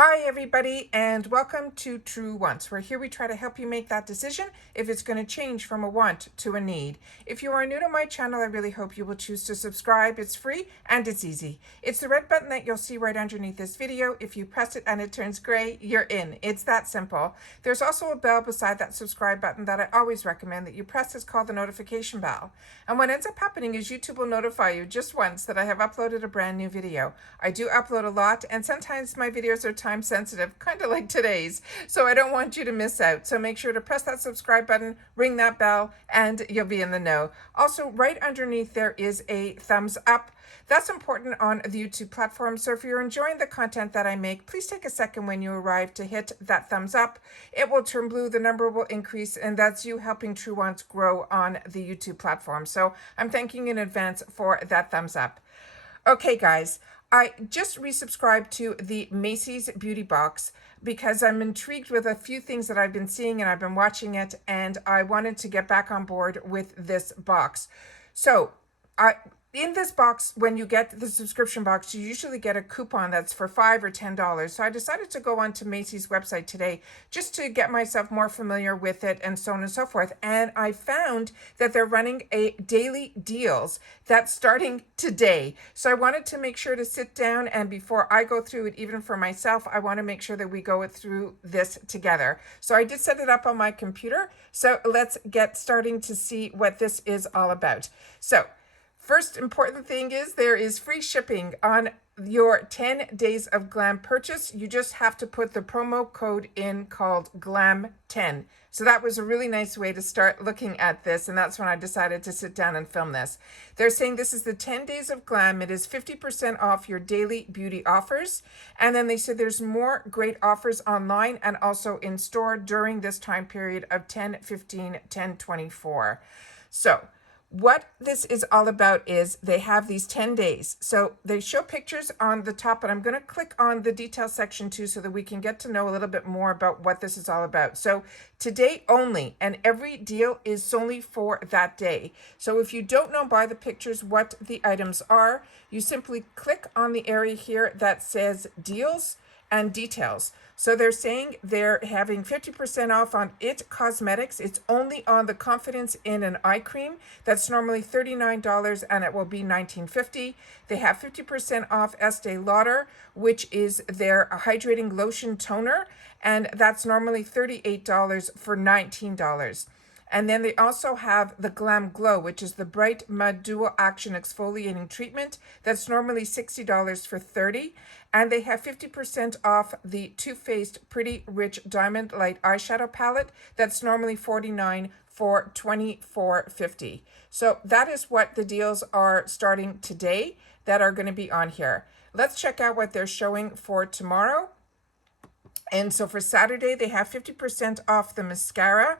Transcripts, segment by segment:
Hi everybody, and welcome to True Wants, where here we try to help you make that decision if it's going to change from a want to a need. If you are new to my channel, I really hope you will choose to subscribe. It's free and it's easy. It's the red button that you'll see right underneath this video. If you press it and it turns gray, you're in. It's that simple. There's also a bell beside that subscribe button that I always recommend that you press. It's called the notification bell. And what ends up happening is YouTube will notify you just once that I have uploaded a brand new video. I do upload a lot, and sometimes my videos are time sensitive, kind of like today's, so I don't want you to miss out. So make sure to press that subscribe button, ring that bell, and you'll be in the know. Also, right underneath there is a thumbs up. That's important on the YouTube platform, so if you're enjoying the content that I make, please take a second when you arrive to hit that thumbs up. It will turn blue, the number will increase, and that's you helping True Wants grow on the YouTube platform. So I'm thanking in advance for that thumbs up. Okay, guys. I just resubscribed to the MACYS beauty box because I'm intrigued with a few things that I've been seeing and I've been watching it, and I wanted to get back on board with this box. So in this box, when you get the subscription box, you usually get a coupon that's for $5 or $10. So I decided to go onto MACYS website today just to get myself more familiar with it and so on and so forth. And I found that they're running a daily deals that's starting today. So I wanted to make sure to sit down, and before I go through it, even for myself, I want to make sure that we go through this together. So I did set it up on my computer. So let's get starting to see what this is all about. So first important thing is there is free shipping on your 10 Days of Glam purchase. You just have to put the promo code in called GLAM10. So that was a really nice way to start looking at this, and that's when I decided to sit down and film this. They're saying this is the 10 Days of Glam. It is 50% off your daily beauty offers. And then they said there's more great offers online and also in store during this time period of 10/15, 10/24. So what this is all about is they have these 10 days. So they show pictures on the top, but I'm going to click on the detail section too so that we can get to know a little bit more about what this is all about. So today only, and every deal is solely for that day. So if you don't know by the pictures what the items are, you simply click on the area here that says deals and details. So they're saying they're having 50% off on IT Cosmetics. It's only on the Confidence in an eye cream. That's normally $39 and it will be $19.50. They have 50% off Estee Lauder, which is their hydrating lotion toner, and that's normally $38 for $19. And then they also have the Glam Glow, which is the Bright Mud Dual Action Exfoliating Treatment. That's normally $60 for $30. And they have 50% off the Too Faced Pretty Rich Diamond Light Eyeshadow Palette. That's normally $49 for $24.50. So that is what the deals are starting today that are going to be on here. Let's check out what they're showing for tomorrow. And so for Saturday, they have 50% off the mascara,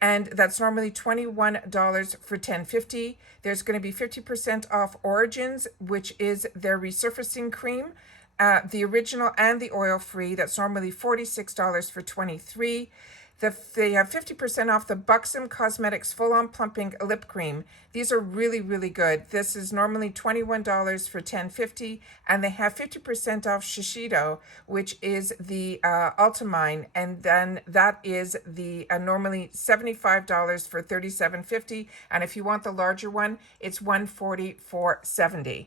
and that's normally $21 for $10.50. There's going to be 50% off Origins, which is their resurfacing cream, the original and the oil-free. That's normally $46 for $23. They have 50% off the Buxom Cosmetics Full-On Plumping Lip Cream. These are really, really good. This is normally $21 for $10.50, and they have 50% off Shiseido, which is the Ultamine, and then that is the normally $75 for $37.50, and if you want the larger one, it's $140 for $70.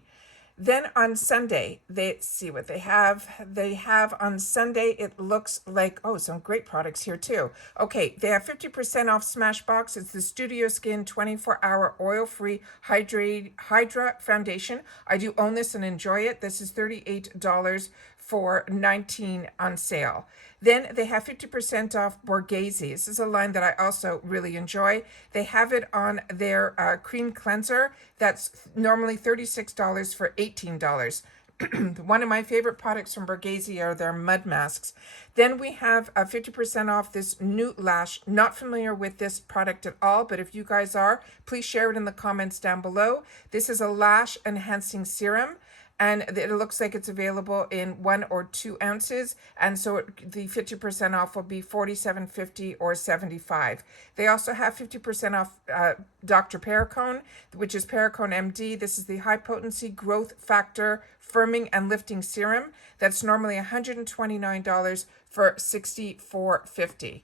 Then on Sunday, let's see what they have. They have on Sunday, it looks like, oh, some great products here too. Okay, they have 50% off Smashbox. It's the Studio Skin 24-hour oil-free Hydra Foundation. I do own this and enjoy it. This is $38 for $19 on sale. Then they have 50% off Borghese. This is a line that I also really enjoy. They have it on their cream cleanser. That's normally $36 for $18. One of my favorite products from Borghese are their mud masks. Then we have 50% off this New Lash. Not familiar with this product at all, but if you guys are, please share it in the comments down below. This is a lash enhancing serum. and it looks like it's available in 1 or 2 ounces, and so the 50% off will be $47.50 or $75. They also have 50% off Dr. Perricone, which is Perricone MD. This is the high potency growth factor firming and lifting serum that's normally $129 for $64.50.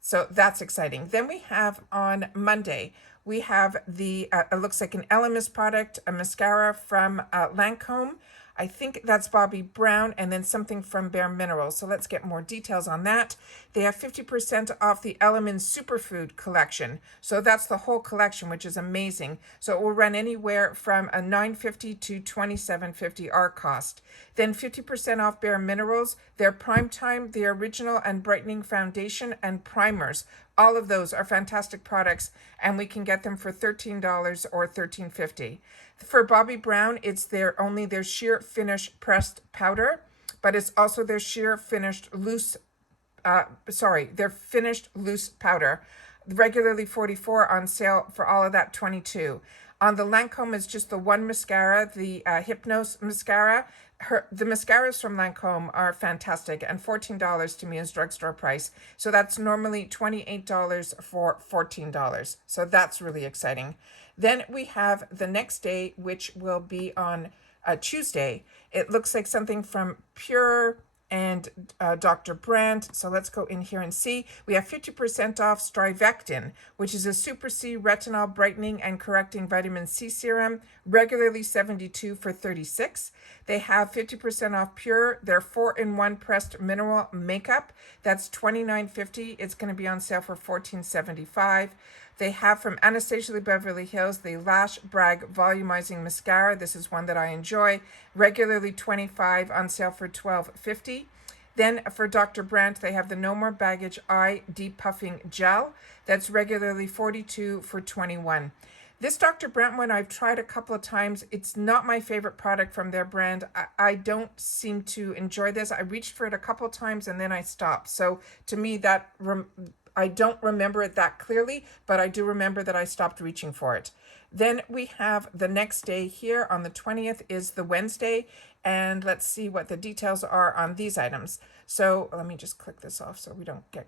So that's exciting. Then we have on Monday, we have the, it looks like an Elemis product, a mascara from Lancome. I think that's Bobbi Brown, and then something from Bare Minerals. So let's get more details on that. They have 50% off the Elements Superfood collection. So that's the whole collection, which is amazing. So it will run anywhere from a $9.50 to $27.50 our cost. Then 50% off Bare Minerals, their Prime Time, the Original and Brightening Foundation and Primers. All of those are fantastic products, and we can get them for $13 or $13.50. For Bobbi Brown, it's their sheer finish pressed powder, but it's also their sheer finished loose, their finished loose powder. Regularly $44, on sale for all of that $22. On the Lancome is just the one mascara, the Hypnose mascara. The mascaras from Lancome are fantastic, and $14 to me is drugstore price. So that's normally $28 for $14. So that's really exciting. Then we have the next day, which will be on Tuesday. It looks like something from Pure and Dr. Brandt. So let's go in here and see. We have 50% off Strivectin, which is a Super C retinol brightening and correcting vitamin C serum, regularly $72 for $36. They have 50% off Pure, their 4-in-1 pressed mineral makeup. That's $29.50. It's going to be on sale for $14.75. They have from Anastasia Beverly Hills the Lash Brag Volumizing Mascara. This is one that I enjoy. Regularly $25, on sale for $12.50. Then for Dr. Brandt, they have the No More Baggage Eye Depuffing Gel. That's regularly $42 for $21. This Dr. Brandt one I've tried a couple of times. It's not my favorite product from their brand. I don't seem to enjoy this. I reached for it a couple of times and then I stopped. So to me, that I don't remember it that clearly, but I do remember that I stopped reaching for it. Then we have the next day here on the 20th is the Wednesday, and let's see what the details are on these items. So let me just click this off so we don't get,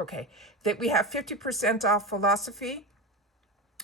okay. That we have 50% off Philosophy,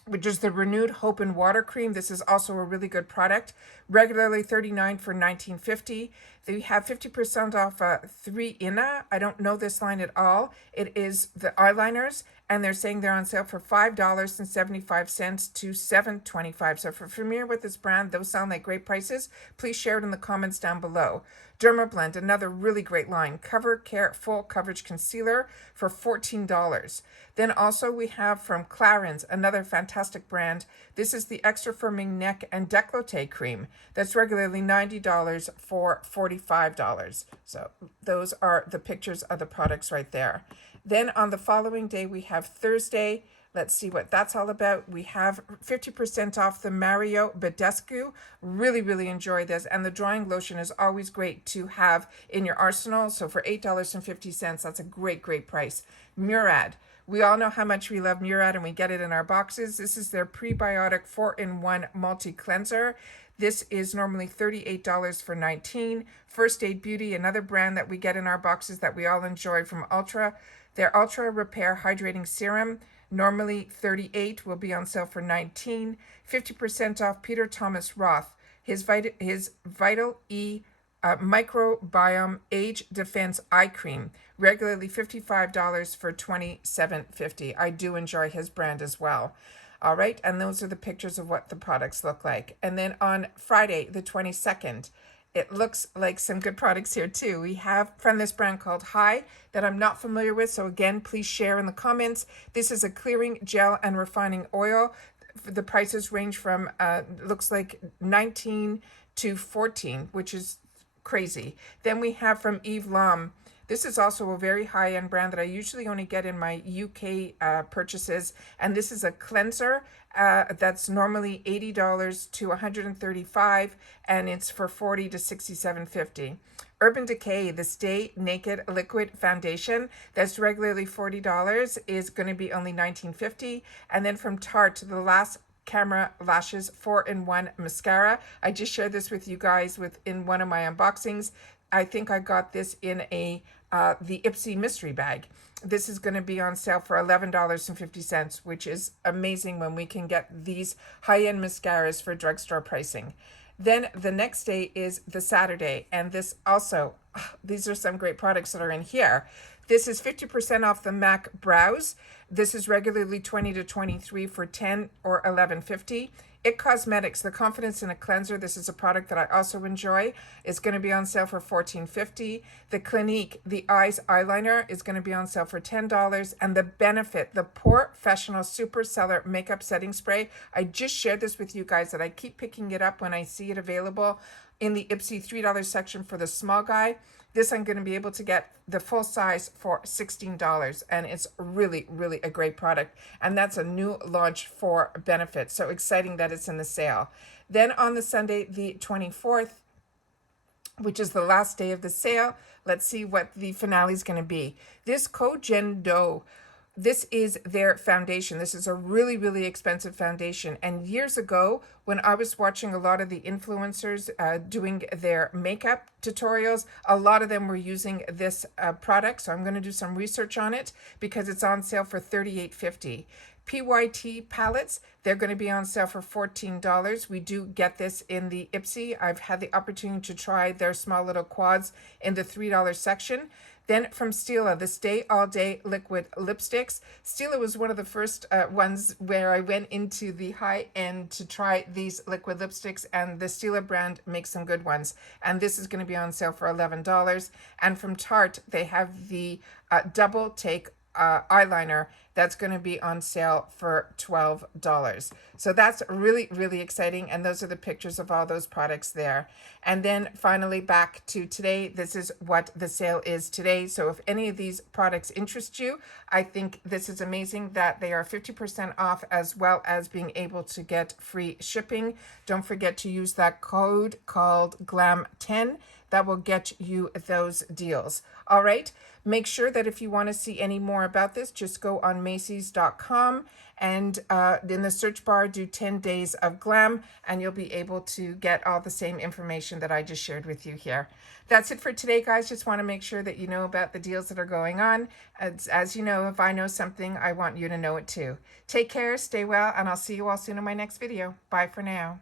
which is the Renewed Hope and Water Cream. This is also a really good product. Regularly $39 for $19.50. They have 50% off 3INA. I don't know this line at all. It is the eyeliners, and they're saying they're on sale for $5.75 to $7.25. So if you're familiar with this brand, those sound like great prices. Please share it in the comments down below. Dermablend, another really great line. Cover Care Full Coverage Concealer for $14. Then also we have from Clarins, another fantastic brand. This is the Extra Firming Neck and Décolleté Cream. That's regularly $90 for $45. So those are the pictures of the products right there. Then on the following day, we have Thursday. Let's see what that's all about. We have 50% off the Mario Badescu. Really, really enjoy this. And the drying lotion is always great to have in your arsenal. So for $8.50, that's a great, great price. Murad. We all know how much we love Murad, and we get it in our boxes. This is their prebiotic 4-in-1 multi-cleanser. This is normally $38 for $19. First Aid Beauty, another brand that we get in our boxes that we all enjoy from Ultra. Their Ultra Repair Hydrating Serum, normally $38, will be on sale for $19. 50% off Peter Thomas Roth. His Vital E Microbiome Age Defense Eye Cream, regularly $55 for $27.50. I do enjoy his brand as well. All right, and those are the pictures of what the products look like. And then on Friday, the 22nd, it looks like some good products here too. We have from this brand called High that I'm not familiar with. So again, please share in the comments. This is a clearing gel and refining oil. The prices range from, looks like 19 to 14, which is crazy. Then we have from Eve Lom. This is also a very high-end brand that I usually only get in my UK purchases. And this is a cleanser that's normally $80 to $135, and it's for $40 to $67.50. Urban Decay, the Stay Naked Liquid Foundation, that's regularly $40, is going to be only $19.50. And then from Tarte, the Last Camera Lashes 4-in-1 mascara. I just shared this with you guys in one of my unboxings. I think I got this in the Ipsy mystery bag. This is going to be on sale for $11.50, which is amazing when we can get these high-end mascaras for drugstore pricing. Then the next day is the Saturday, and this also, these are some great products that are in here. This is 50% off the MAC Brows. This is regularly $20 to $23 for $10 or $11.50. It Cosmetics, the Confidence in a Cleanser. This is a product that I also enjoy. It's going to be on sale for $14.50. The Clinique, the Eyes Eyeliner, is going to be on sale for $10. And the Benefit, the Professional Super Seller Makeup Setting Spray. I just shared this with you guys that I keep picking it up when I see it available in the Ipsy $3 section for the small guy. This I'm going to be able to get the full size for $16, and it's really, really a great product. And that's a new launch for Benefit. So exciting that it's in the sale. Then on the Sunday, the 24th, which is the last day of the sale, let's see what the finale is going to be. This Kojendo, this is their foundation. This is a really, really expensive foundation. And years ago, when I was watching a lot of the influencers doing their makeup tutorials, a lot of them were using this product. So I'm going to do some research on it because it's on sale for $38.50. PYT palettes, they're going to be on sale for $14. We do get this in the Ipsy. I've had the opportunity to try their small little quads in the $3 section. Then from Stila, the Stay All Day Liquid Lipsticks. Stila was one of the first ones where I went into the high end to try these liquid lipsticks, and the Stila brand makes some good ones. And this is going to be on sale for $11. And from Tarte, they have the Double Take eyeliner that's going to be on sale for $12. So that's really, really exciting. And those are the pictures of all those products there. And then finally back to today, this is what the sale is today. So if any of these products interest you, I think this is amazing that they are 50% off, as well as being able to get free shipping. Don't forget to use that code called GLAM10. That will get you those deals. All right. Make sure that if you want to see any more about this, just go on MACYS.com and in the search bar, do 10 Days of Glam, and you'll be able to get all the same information that I just shared with you here. That's it for today, guys. Just want to make sure that you know about the deals that are going on. As you know, if I know something, I want you to know it too. Take care, stay well, and I'll see you all soon in my next video. Bye for now.